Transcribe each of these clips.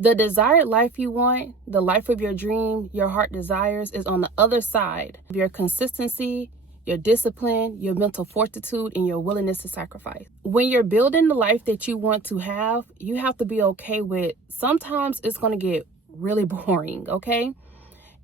The desired life you want, the life of your dream, your heart desires, is on the other side of your consistency, your discipline, your mental fortitude, and your willingness to sacrifice. When you're building the life that you want to have, you have to be okay with sometimes it's going to get really boring, okay?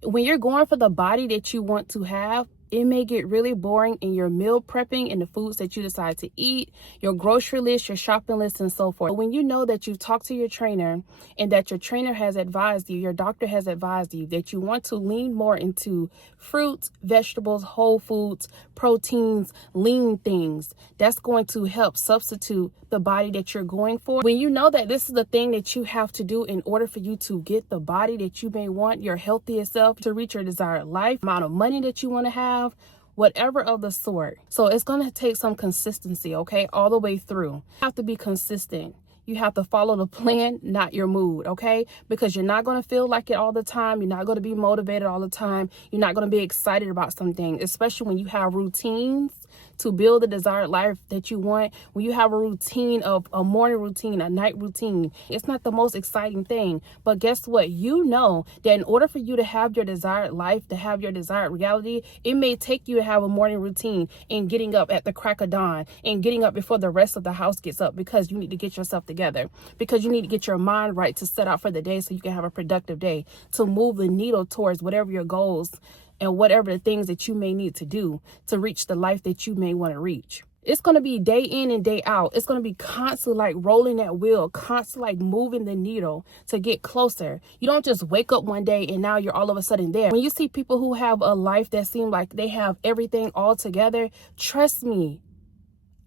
When you're going for the body that you want to have, it may get really boring in your meal prepping and the foods that you decide to eat, your grocery list, your shopping list, and so forth. When you know that you've talked to your trainer and that your trainer has advised you, your doctor has advised you that you want to lean more into fruits, vegetables, whole foods, proteins, lean things, that's going to help substitute the body that you're going for. When you know that this is the thing that you have to do in order for you to get the body that you may want, your healthiest self, to reach your desired life, amount of money that you want to have, whatever of the sort. So it's going to take some consistency, okay, all the way through. You have to be consistent. You have to follow the plan, not your mood, okay? Because you're not going to feel like it all the time. You're not going to be motivated all the time. You're not going to be excited about something, especially when you have routines to build the desired life that you want. When you have a routine of a morning routine, a night routine, it's not the most exciting thing. But guess what? You know that in order for you to have your desired life, to have your desired reality, it may take you to have a morning routine and getting up at the crack of dawn and getting up before the rest of the house gets up, because you need to get yourself together, because you need to get your mind right to set out for the day so you can have a productive day, to move the needle towards whatever your goals and whatever the things that you may need to do to reach the life that you may want to reach. It's going to be day in and day out. It's going to be constantly like rolling that wheel, constantly like moving the needle to get closer. You don't just wake up one day and now you're all of a sudden there. When you see people who have a life that seems like they have everything all together, trust me,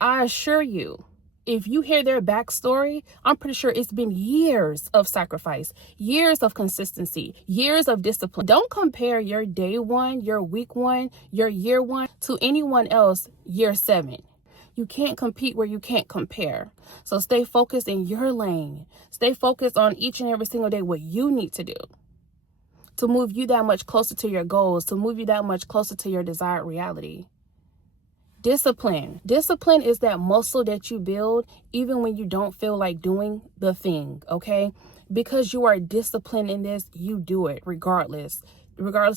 I assure you, if you hear their backstory, I'm pretty sure it's been years of sacrifice, years of consistency, years of discipline. Don't compare your day one, your week one, your year one to anyone else year 7. You can't compete where you can't compare. So stay focused in your lane. Stay focused on each and every single day what you need to do to move you that much closer to your goals, to move you that much closer to your desired reality. Discipline. Discipline is that muscle that you build even when you don't feel like doing the thing, okay? Because you are disciplined in this, you do it regardless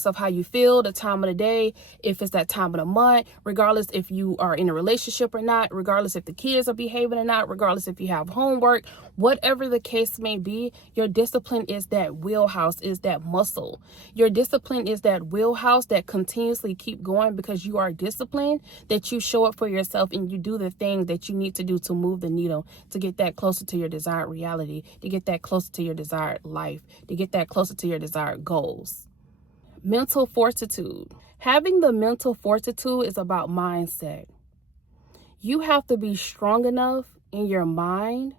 of how you feel, the time of the day, if it's that time of the month, regardless if you are in a relationship or not, regardless if the kids are behaving or not, regardless if you have homework, whatever the case may be, your discipline is that wheelhouse, is that muscle. Your discipline is that wheelhouse that continuously keep going because you are disciplined, that you show up for yourself and you do the things that you need to do to move the needle, to get that closer to your desired reality, to get that closer to your desired life, to get that closer to your desired goals. Mental fortitude. Having the mental fortitude is about mindset. You have to be strong enough in your mind.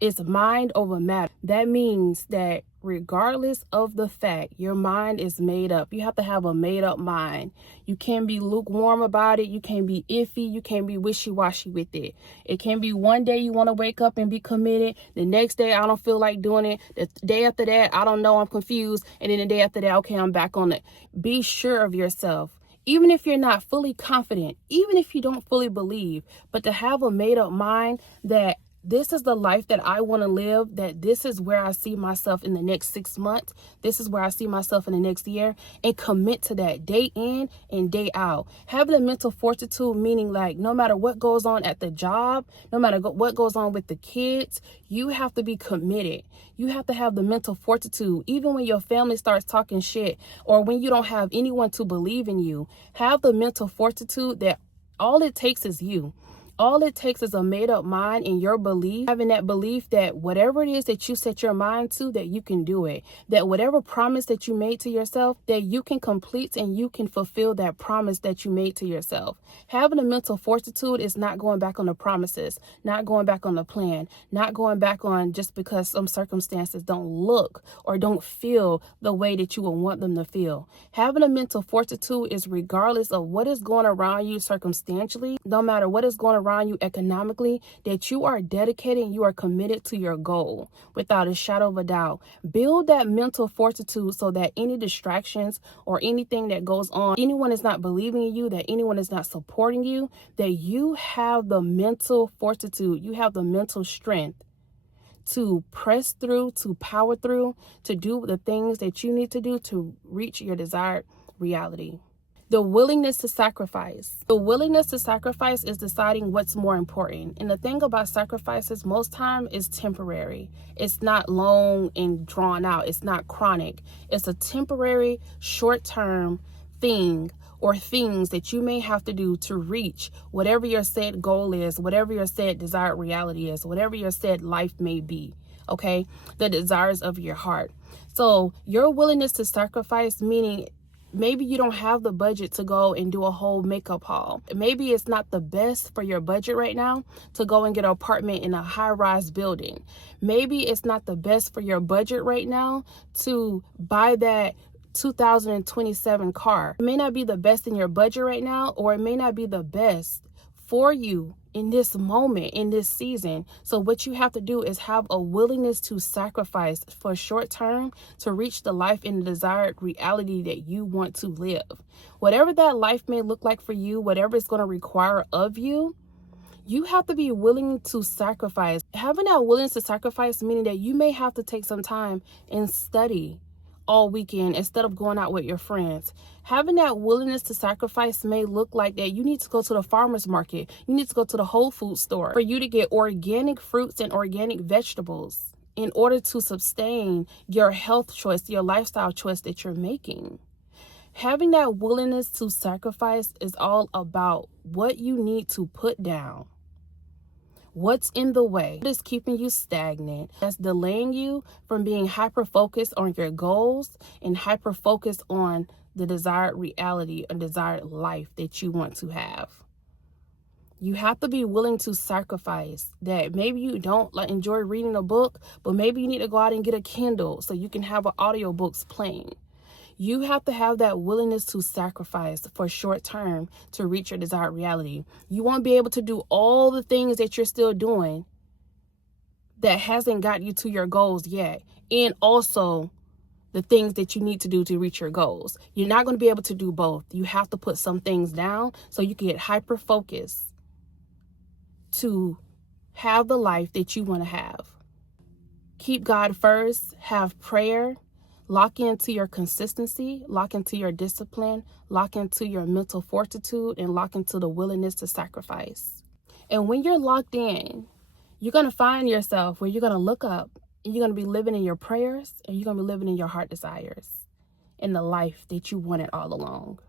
It's mind over matter. That means that regardless of the fact your mind is made up, you have to have a made up mind. You can't be lukewarm about it. You can't be iffy. You can't be wishy-washy with it. It can be one day you want to wake up and be committed. The next day, I don't feel like doing it. The day after that, I don't know, I'm confused. And then the day after that, okay, I'm back on it. Be sure of yourself. Even if you're not fully confident, even if you don't fully believe, but to have a made up mind that this is the life that I want to live, that this is where I see myself in the next 6 months. This is where I see myself in the next year, and commit to that day in and day out. Having the mental fortitude, meaning like no matter what goes on at the job, no matter what goes on with the kids, you have to be committed. You have to have the mental fortitude, even when your family starts talking shit or when you don't have anyone to believe in you. Have the mental fortitude that all it takes is you. All it takes is a made up mind and your belief, having that belief that whatever it is that you set your mind to, that you can do it, that whatever promise that you made to yourself, that you can complete and you can fulfill that promise that you made to yourself. Having a mental fortitude is not going back on the promises, not going back on the plan, not going back on just because some circumstances don't look or don't feel the way that you would want them to feel. Having a mental fortitude is regardless of what is going around you circumstantially, no matter what is going around you economically, that you are dedicated and you are committed to your goal without a shadow of a doubt. Build that mental fortitude so that any distractions or anything that goes on, anyone is not believing in you, that anyone is not supporting you, that you have the mental fortitude, you have the mental strength to press through, to power through, to do the things that you need to do to reach your desired reality. The willingness to sacrifice. The willingness to sacrifice is deciding what's more important. And the thing about sacrifices, most time is temporary. It's not long and drawn out. It's not chronic. It's a temporary, short-term thing or things that you may have to do to reach whatever your said goal is, whatever your said desired reality is, whatever your said life may be. Okay? The desires of your heart. So your willingness to sacrifice, meaning maybe you don't have the budget to go and do a whole makeup haul. Maybe it's not the best for your budget right now to go and get an apartment in a high-rise building. Maybe it's not the best for your budget right now to buy that 2027 car. It may not be the best in your budget right now, or it may not be the best for you in this moment, in this season. So what you have to do is have a willingness to sacrifice for short term to reach the life and the desired reality that you want to live. Whatever that life may look like for you, whatever it's going to require of you, you have to be willing to sacrifice. Having that willingness to sacrifice, meaning that you may have to take some time and study all weekend instead of going out with your friends. Having that willingness to sacrifice may look like that you need to go to the farmer's market. You need to go to the Whole Food store for you to get organic fruits and organic vegetables in order to sustain your health choice, your lifestyle choice that you're making. Having that willingness to sacrifice is all about what you need to put down. What's in the way? What is keeping you stagnant? That's delaying you from being hyper-focused on your goals and hyper-focused on the desired reality and desired life that you want to have. You have to be willing to sacrifice that. Maybe you don't enjoy reading a book, but maybe you need to go out and get a Kindle so you can have audiobooks playing. You have to have that willingness to sacrifice for short term to reach your desired reality. You won't be able to do all the things that you're still doing that hasn't got you to your goals yet. And also the things that you need to do to reach your goals. You're not going to be able to do both. You have to put some things down so you can get hyper focused to have the life that you want to have. Keep God first, have prayer. Lock into your consistency, lock into your discipline, lock into your mental fortitude, and lock into the willingness to sacrifice. And when you're locked in, you're going to find yourself where you're going to look up and you're going to be living in your prayers and you're going to be living in your heart desires in the life that you wanted all along.